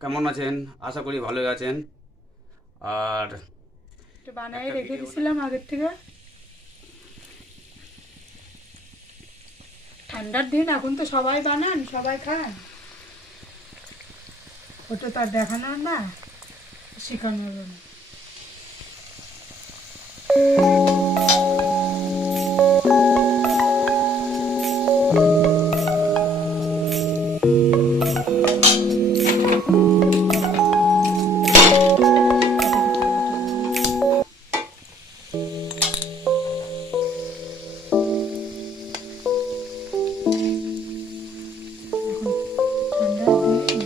কেমন আছেন? আশা করি ভালোই আছেন। আর এটা বানাই একটা রেখে ভিডিও দিছিলাম আগের থেকে। ঠান্ডার দিন, এখন তো সবাই বানান, সবাই খান, ওটা তো আর দেখানোর না, শেখানোর না। এখন ঠান্ডার দিন,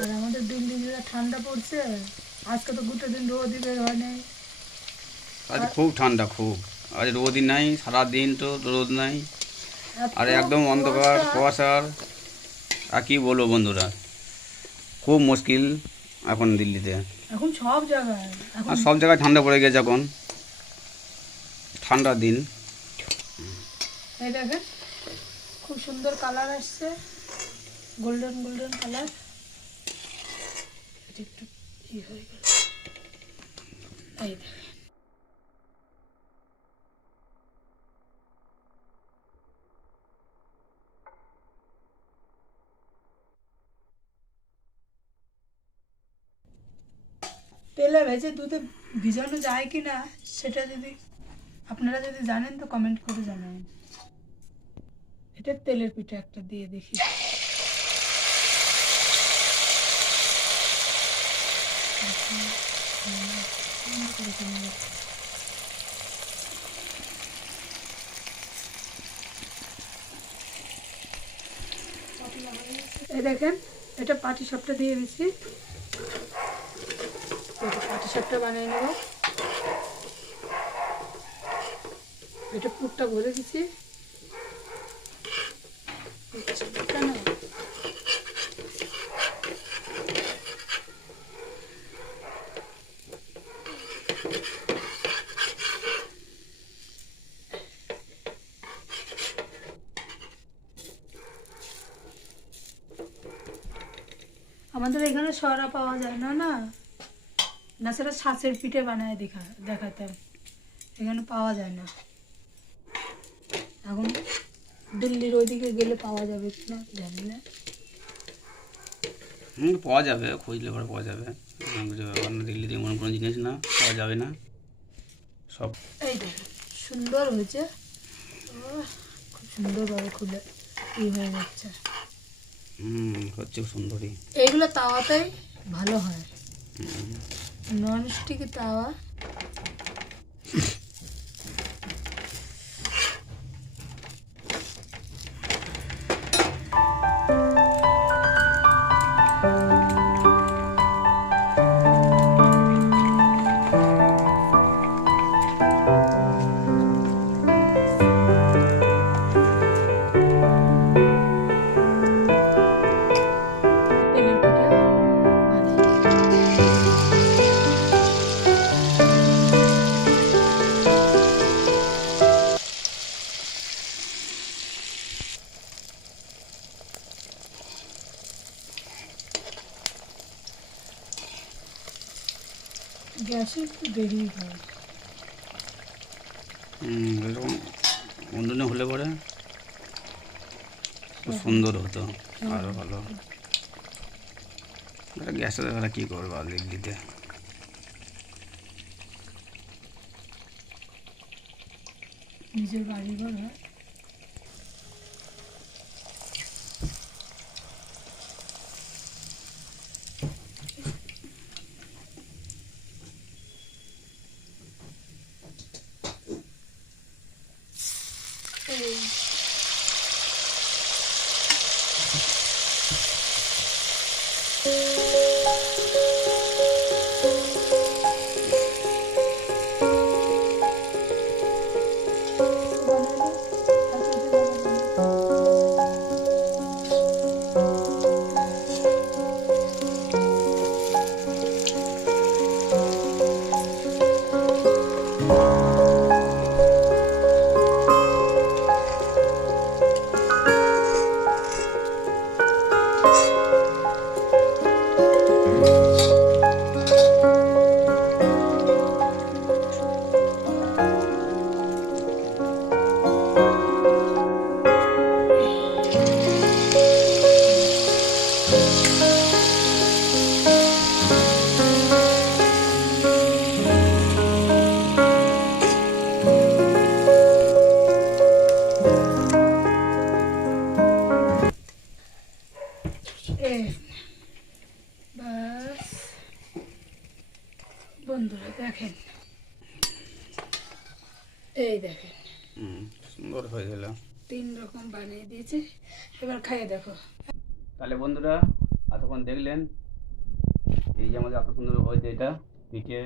আর আমাদের দিল্লি যেটা ঠান্ডা পড়ছে, আজকে তো গোটা দিন রোদই বের হয় নাই। আজ আর খুব ঠান্ডা, খুব। আজ রোদই নাই, সারাদিন তো রোদ নাই। এত আর একদম অন্ধকার, কুয়াশা। কুয়াশার। আর কি বলবো বন্ধুরা, খুব মুশকিল এখন দিল্লিতে। এখন সব জায়গায়, এখন আর সব জায়গায় ঠান্ডা পড়ে গেছে এখন, ঠান্ডার দিন। এই দেখেন, খুব সুন্দর কালার আসছে, গোল্ডেন গোল্ডেন কালার। এটা একটু হয়ে গেল, এই দেখেন। তেলে ভেজে দুধে ভিজানো যায় কি না, সেটা যদি আপনারা যদি জানেন তো কমেন্ট করে জানাবেন। এটা তেলের পিঠা একটা দিয়ে দেখি। এই দেখেন, এটা পাটি সাপটা দিয়ে দিচ্ছি। পাটি সাপটা বানিয়ে নেব। এটা পুরটা ভরে দিচ্ছি। পুরটা না, আমাদের এখানে সরা পাওয়া যায় না, না না সেটা ছাঁচের পিঠে বানায় দেখাতাম, এখানে পাওয়া যায় না। এখন দিল্লির ওইদিকে গেলে পাওয়া যাবে কিনা জানি না। পাওয়া যাবে, খুঁজলে পরে পাওয়া যাবে। এরকম কিছু ব্যাপার না, দিল্লিতে এমন কোনো জিনিস না পাওয়া যাবে না সব। এই দেখেন, সুন্দর হয়েছে। খুব সুন্দরভাবে খুলে হয়ে যাচ্ছে। হচ্ছে সুন্দরী। এইগুলো তাওয়াতেই ভালো হয়, নন স্টিকি তাওয়া। তেলের পিঠা বানাই। গ্যাসে একটু দেরি হয়। এরকম উনুনে হলে পরে খুব সুন্দর হতো, আরও ভালো। এটা গ্যাসটা তারা কী করবে আর দিল্লিতে। নিজের বাড়ি ঘর হয়। এই বানালে এই দেখেন সুন্দর হয়ে গেল। 3 রকম বানিয়ে দিয়েছি, এবার খাইয়ে দেখো। তাহলে বন্ধুরা এতক্ষণ দেখলেন এই যে আমাদের এত সুন্দর হয়েছে এটা পিঠে।